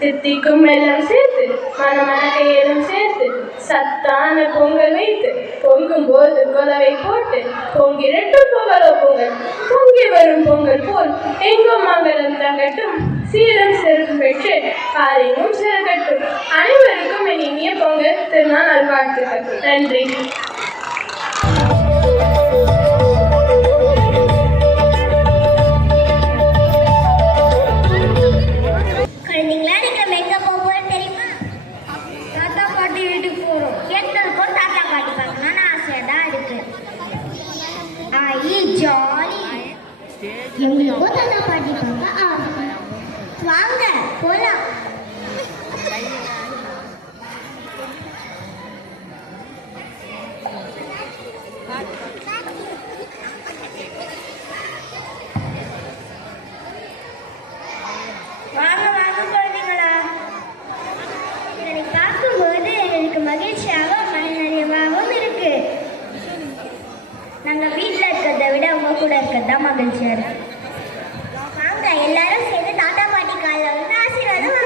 தித்திக்கும் எல்லாம் சேர்த்து மனமனக்கையெல்லாம் சேர்த்து சத்தான பொங்கல் வைத்து பொங்கும் போது கொலவை போட்டு பொங்கிரட்டும் பொங்கலோ பொங்கல் பொங்கி வரும் பொங்கல் போல் எங்கும் மங்களம் தங்கட்டும் சீரம் சிறப்பு பெற்று காரியமும் சிறக்கட்டும். அனைவருக்கும் என் இனிய பொங்கல் திருநாள் நல்வாழ்த்துக்கள். நன்றி. எங்களுக்கும் தாத்தா பாட்டி பார்க்க வாங்க போலாம். வாங்க வாங்க குழந்தைங்களா. என்னை பார்க்கும்போது எனக்கு மகிழ்ச்சியாகவும் மனநிறைவாகவும் இருக்கு. நாங்கள் வீட்டில் இருக்கிறத விட உங்க கூட இருக்கிறது தான் மகிழ்ச்சியா இருக்கு. வாங்க எல்லாரும் சேர்ந்து தாத்தா பாட்டி காலில் வந்து ஆசீர்வாதம்.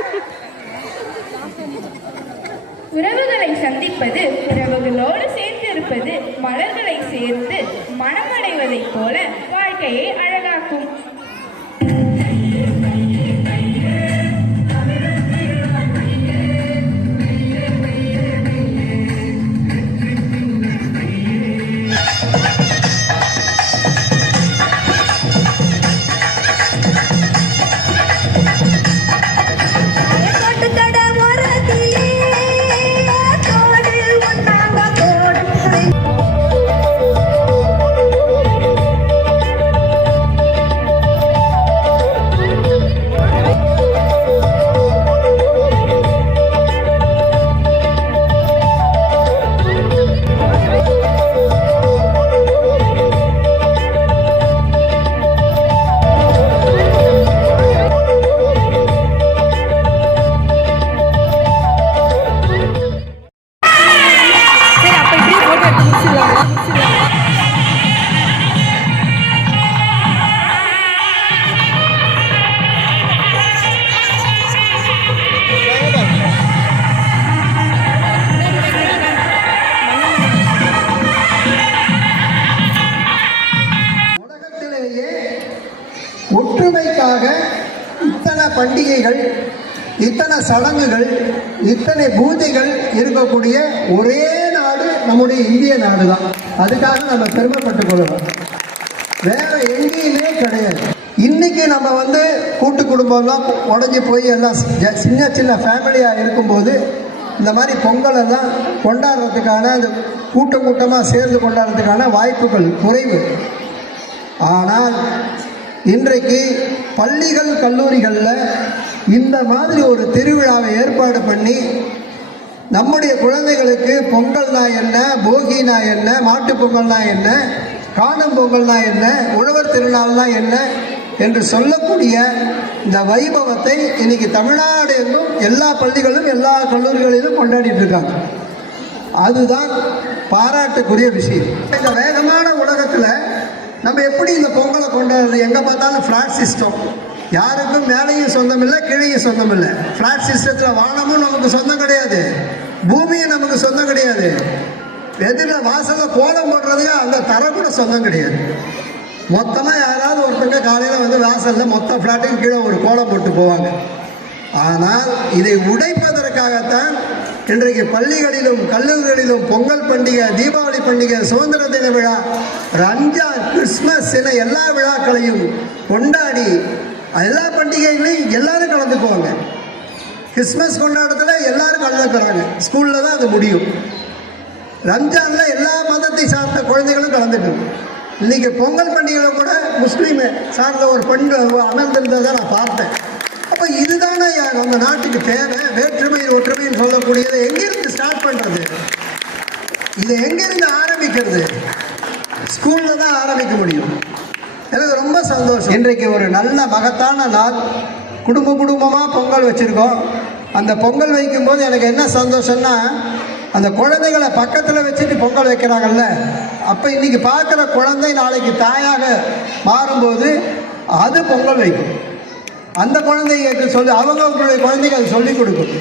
உறவுகளை சந்திப்பது, உறவுகளோடு சேர்ந்து இருப்பது, மலர்களை சேர்த்து மனமடைவதைப் போல வாழ்க்கையை அழகாக்கும். ஒற்றுமைக்காக இத்தனை பண்டிகைகள், இத்தனை சடங்குகள், இத்தனை பூஜைகள் இருக்கக்கூடிய ஒரே நாடு நம்முடைய இந்திய நாடு தான். அதுக்காக நம்ம பெருமைப்பட்டுக் கொள்ளலாம். வேற எங்கேயுமே கிடையாது. இன்னைக்கு நம்ம கூட்டு குடும்பம்லாம் உடஞ்சி போய் எல்லாம் சின்ன சின்ன ஃபேமிலியாக இருக்கும்போது இந்த மாதிரி பொங்கல் எல்லாம் கொண்டாடுறதுக்கான, அந்த கூட்டமாக சேர்ந்து கொண்டாடுறதுக்கான வாய்ப்புகள் குறைவு. ஆனால் இன்றைக்கு பள்ளிகள் கல்லூரிகளில் இந்த மாதிரி ஒரு திருவிழாவை ஏற்பாடு பண்ணி நம்முடைய குழந்தைகளுக்கு பொங்கல்னா என்ன, போகினா என்ன, மாட்டுப் பொங்கல்னா என்ன, காணும் பொங்கல்னா என்ன, உழவர் திருநாள்னா என்ன என்று சொல்லக்கூடிய இந்த வைபவத்தை இன்னைக்கு தமிழ்நாடு எங்கும் எல்லா பள்ளிகளும் எல்லா கல்லூரிகளிலும் கொண்டாடிட்டு இருக்காங்க. அதுதான் பாராட்டுக்குரிய விஷயம். இந்த வேகமான உலகத்தில் நம்ம எப்படி இந்த பொங்கலை கொண்டாடுறது? எங்கே பார்த்தாலும் ஃப்ளாட் சிஸ்டம். யாருக்கும் மேலேயும் சொந்தம் இல்லை, கீழேயும் சொந்தம் இல்லை. ஃப்ளாட் சிஸ்டத்தில் வானமும் நமக்கு சொந்தம் கிடையாது, பூமியும் நமக்கு சொந்தம் கிடையாது. எதிரில் வாசலில் கோலம் போடுறதுக்கு அந்த தரம் கூட சொந்தம் கிடையாது. மொத்தமாக யாராவது ஒருத்தங்க காலையில் வாசலில் மொத்த ஃப்ளாட்டுக்கு கீழே ஒரு கோலம் போட்டு போவாங்க. ஆனால் இதை உடைப்பதற்காகத்தான் இன்றைக்கு பள்ளிகளிலும் கல்லூரிகளிலும் பொங்கல் பண்டிகை, தீபாவளி பண்டிகை, சுதந்திர தின விழா, ரம்ஜான், கிறிஸ்மஸ் என எல்லா விழாக்களையும் கொண்டாடி எல்லா பண்டிகைகளையும் எல்லாரும் கலந்துக்குவாங்க. கிறிஸ்மஸ் கொண்டாட்டத்தில் எல்லாரும் கலந்துக்கிறாங்க. ஸ்கூலில் தான் அது முடியும். ரம்ஜானில் எல்லா மதத்தை சார்ந்த குழந்தைகளும் கலந்துக்கணும். இன்னைக்கு பொங்கல் பண்டிகையில் கூட முஸ்லீம் சார்ந்த ஒரு பெண் அமர்ந்திருந்ததை நான் பார்த்தேன். அப்போ இதுதானே நம்ம நாட்டுக்கு தேவை. வேற்றுமையில் ஒற்றுமைன்னு சொல்லக்கூடியதை எங்கிருந்து ஸ்டார்ட் பண்ணுறது? இதை எங்கிருந்து ஆரம்பிக்கிறது? ஸ்கூலில் தான் ஆரம்பிக்க முடியும். எனக்கு ரொம்ப சந்தோஷம். இன்றைக்கு ஒரு நல்ல மகத்தான நாள். குடும்பமாக பொங்கல் வச்சுருக்கோம். அந்த பொங்கல் வைக்கும்போது எனக்கு என்ன சந்தோஷம்னா, அந்த குழந்தைகளை பக்கத்தில் வச்சுட்டு பொங்கல் வைக்கிறாங்கல்ல, அப்போ இன்றைக்கி பார்க்குற குழந்தை நாளைக்கு தாயாக மாறும்போது அது பொங்கல் வைக்கும். அந்த குழந்தைகளுக்கு அவங்களுடைய குழந்தைக்கு அது சொல்லிக் கொடுக்கும்.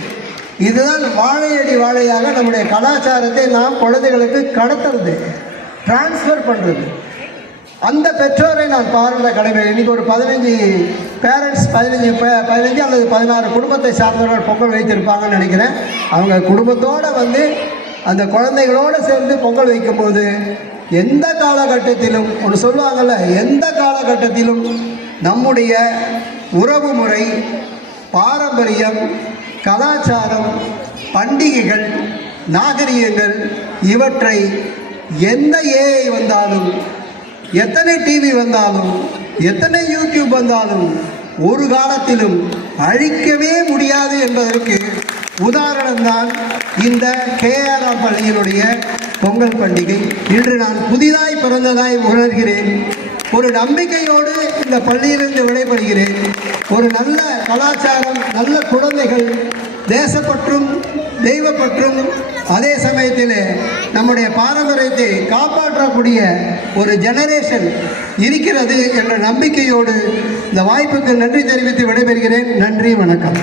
இதுதான் வாழையடி வாழையாக நம்முடைய கலாச்சாரத்தை நாம் குழந்தைகளுக்கு கடத்துறது, டிரான்ஸ்ஃபர் பண்ணுறது. அந்த பெற்றோரை நான் பாராட்ட கடமை. இன்றைக்கி ஒரு 15 பேரண்ட்ஸ் 15 அல்லது 16 குடும்பத்தை சார்ந்தவர்கள் பொங்கல் வைத்திருப்பாங்கன்னு நினைக்கிறேன். அவங்க குடும்பத்தோடு வந்து அந்த குழந்தைகளோடு சேர்ந்து பொங்கல் வைக்கும்போது எந்த காலகட்டத்திலும் ஒன்று சொல்லுவாங்கள்ல, எந்த காலகட்டத்திலும் நம்முடைய உறவு முறை, பாரம்பரியம், கலாச்சாரம், பண்டிகைகள், நாகரிகங்கள் இவற்றை எந்த ஏஐ வந்தாலும், எத்தனை டிவி வந்தாலும், எத்தனை யூடியூப் வந்தாலும் ஒரு காலத்திலும் அழிக்கவே முடியாது என்பதற்கு உதாரணம்தான் இந்த கேஆர்ஆர் பள்ளியினுடைய பொங்கல் பண்டிகை. இன்று நான் புதிதாய் பிறந்ததாய் உணர்கிறேன். ஒரு நம்பிக்கையோடு இந்த பள்ளியிலிருந்து விடைபெறுகிறேன். ஒரு நல்ல கலாச்சாரம், நல்ல குழந்தைகள், தேசப்பற்றும் தெய்வப்பற்றும் அதே சமயத்தில் நம்முடைய பாரம்பரியத்தை காப்பாற்றக்கூடிய ஒரு ஜெனரேஷன் இருக்கிறது என்ற நம்பிக்கையோடு இந்த வாய்ப்புக்கு நன்றி தெரிவித்து விடைபெறுகிறேன். நன்றி, வணக்கம்.